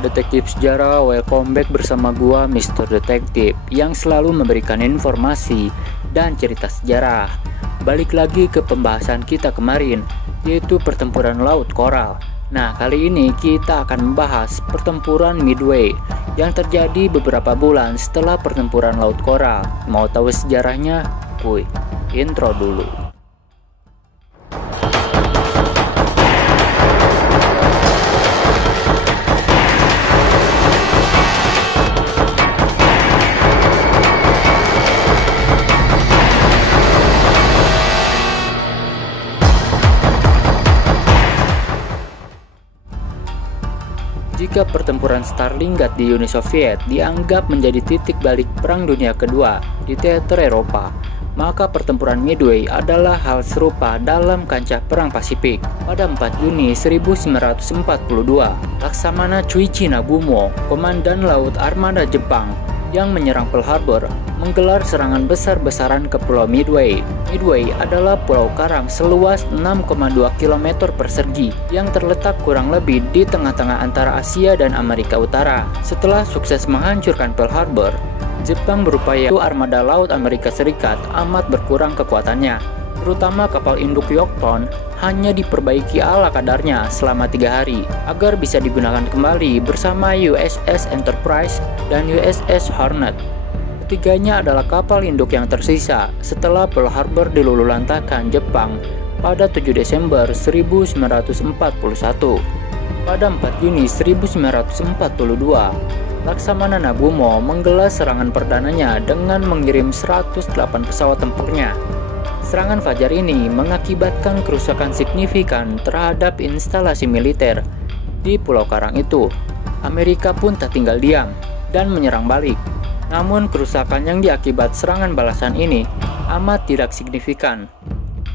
para detektif sejarah, welcome back bersama gua Mr. Detektif yang selalu memberikan informasi dan cerita sejarah. Balik lagi ke pembahasan kita kemarin, yaitu pertempuran Laut Coral. Nah, kali ini kita akan membahas pertempuran Midway yang terjadi beberapa bulan setelah pertempuran Laut Coral. Mau tahu sejarahnya? Kuy, intro dulu. Jika pertempuran Stalingrad di Uni Soviet dianggap menjadi titik balik Perang Dunia Kedua di teater Eropa, maka pertempuran Midway adalah hal serupa dalam kancah Perang Pasifik. Pada 4 Juni 1942, Laksamana Chuichi Nagumo, Komandan Laut Armada Jepang yang menyerang Pearl Harbor, menggelar serangan besar-besaran ke Pulau Midway. Midway adalah pulau karang seluas 6,2 km persegi yang terletak kurang lebih di tengah-tengah antara Asia dan Amerika Utara. Setelah sukses menghancurkan Pearl Harbor, Jepang berupaya armada laut Amerika Serikat amat berkurang kekuatannya, terutama kapal induk Yorktown hanya diperbaiki ala kadarnya selama 3 hari agar bisa digunakan kembali bersama USS Enterprise dan USS Hornet. Ketiganya adalah kapal induk yang tersisa setelah Pearl Harbor diluluhlantahkan Jepang pada 7 Desember 1941. Pada 4 Juni 1942, Laksamana Nagumo menggelar serangan perdananya dengan mengirim 108 pesawat tempurnya. Serangan fajar ini mengakibatkan kerusakan signifikan terhadap instalasi militer di Pulau Karang itu. Amerika pun tak tinggal diam dan menyerang balik. Namun kerusakan yang diakibat serangan balasan ini amat tidak signifikan.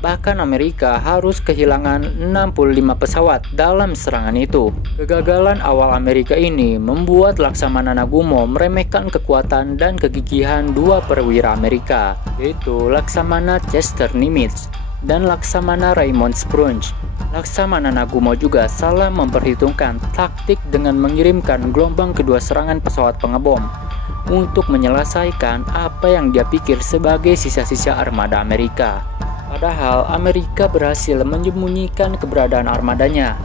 Bahkan Amerika harus kehilangan 65 pesawat dalam serangan itu. Kegagalan awal Amerika ini membuat Laksamana Nagumo meremehkan kekuatan dan kegigihan dua perwira Amerika, yaitu Laksamana Chester Nimitz dan Laksamana Raymond Spruance. Laksamana Nagumo juga salah memperhitungkan taktik dengan mengirimkan gelombang kedua serangan pesawat pengebom untuk menyelesaikan apa yang dia pikir sebagai sisa-sisa armada Amerika. Padahal Amerika berhasil menyembunyikan keberadaan armadanya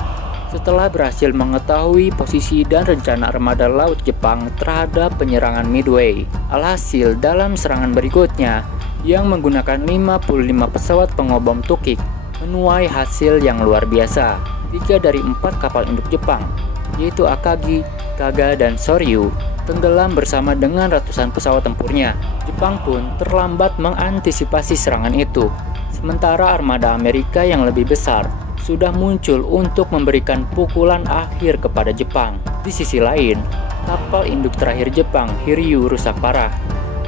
setelah berhasil mengetahui posisi dan rencana armada laut Jepang terhadap penyerangan Midway. Alhasil dalam serangan berikutnya yang menggunakan 55 pesawat pengobom Tukik menuai hasil yang luar biasa. 3 dari 4 kapal induk Jepang, yaitu Akagi, Kaga, dan Soryu, tenggelam bersama dengan ratusan pesawat tempurnya. Jepang pun terlambat mengantisipasi serangan itu. Sementara armada Amerika yang lebih besar sudah muncul untuk memberikan pukulan akhir kepada Jepang. Di sisi lain, kapal induk terakhir Jepang, Hiryu, rusak parah.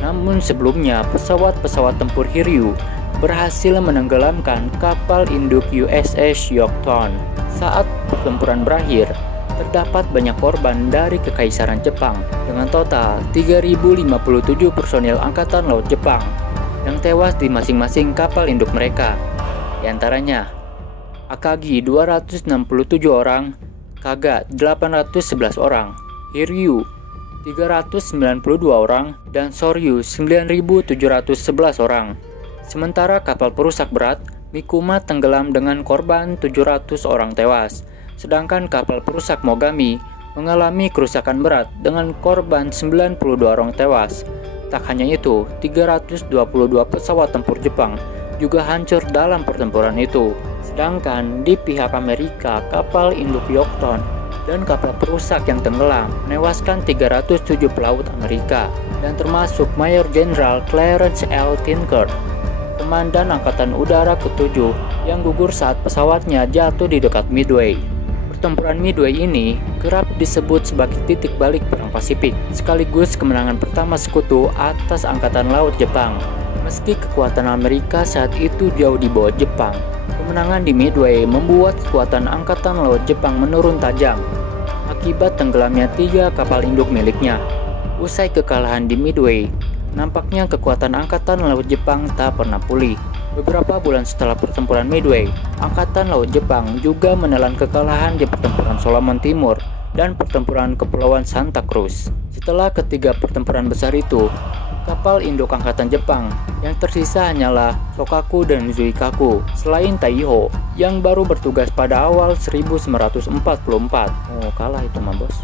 Namun sebelumnya, pesawat-pesawat tempur Hiryu berhasil menenggelamkan kapal induk USS Yorktown. Saat pertempuran berakhir, terdapat banyak korban dari Kekaisaran Jepang dengan total 3.057 personil Angkatan Laut Jepang yang tewas di masing-masing kapal induk mereka. Di antaranya Akagi 267 orang, Kaga 811 orang, Hiryu 392 orang, dan Soryu 9.711 orang. Sementara kapal perusak berat Mikuma tenggelam dengan korban 700 orang tewas, sedangkan kapal perusak Mogami mengalami kerusakan berat dengan korban 92 orang tewas. Tak hanya itu, 322 pesawat tempur Jepang juga hancur dalam pertempuran itu. Sedangkan di pihak Amerika, kapal induk Yorktown dan kapal perusak yang tenggelam menewaskan 307 pelaut Amerika, dan termasuk Mayor Jenderal Clarence L. Tinker, Komandan Angkatan Udara ke-7 yang gugur saat pesawatnya jatuh di dekat Midway. Pertempuran Midway ini kerap disebut sebagai titik balik Perang Pasifik, sekaligus kemenangan pertama sekutu atas Angkatan Laut Jepang. Meski kekuatan Amerika saat itu jauh di bawah Jepang, kemenangan di Midway membuat kekuatan Angkatan Laut Jepang menurun tajam akibat tenggelamnya 3 kapal induk miliknya. Usai kekalahan di Midway, nampaknya kekuatan Angkatan Laut Jepang tak pernah pulih. Beberapa bulan setelah pertempuran Midway, Angkatan Laut Jepang juga menelan kekalahan di pertempuran Solomon Timur dan pertempuran Kepulauan Santa Cruz. Setelah ketiga pertempuran besar itu, kapal induk angkatan Jepang yang tersisa hanyalah Shokaku dan Zuikaku, selain Taiho yang baru bertugas pada awal 1944. Oh, kalah itu mah bos.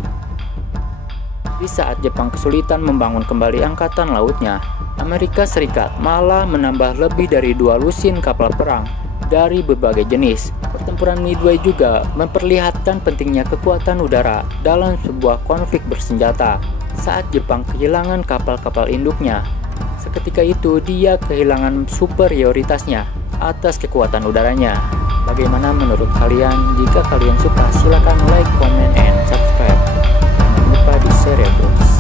Di saat Jepang kesulitan membangun kembali angkatan lautnya, Amerika Serikat malah menambah lebih dari 2 lusin kapal perang dari berbagai jenis. Pertempuran Midway juga memperlihatkan pentingnya kekuatan udara dalam sebuah konflik bersenjata. Saat Jepang kehilangan kapal-kapal induknya, seketika itu dia kehilangan superioritasnya atas kekuatan udaranya. Bagaimana menurut kalian? Jika kalian suka, silakan like, comment, and subscribe. Jangan lupa di share ya bos.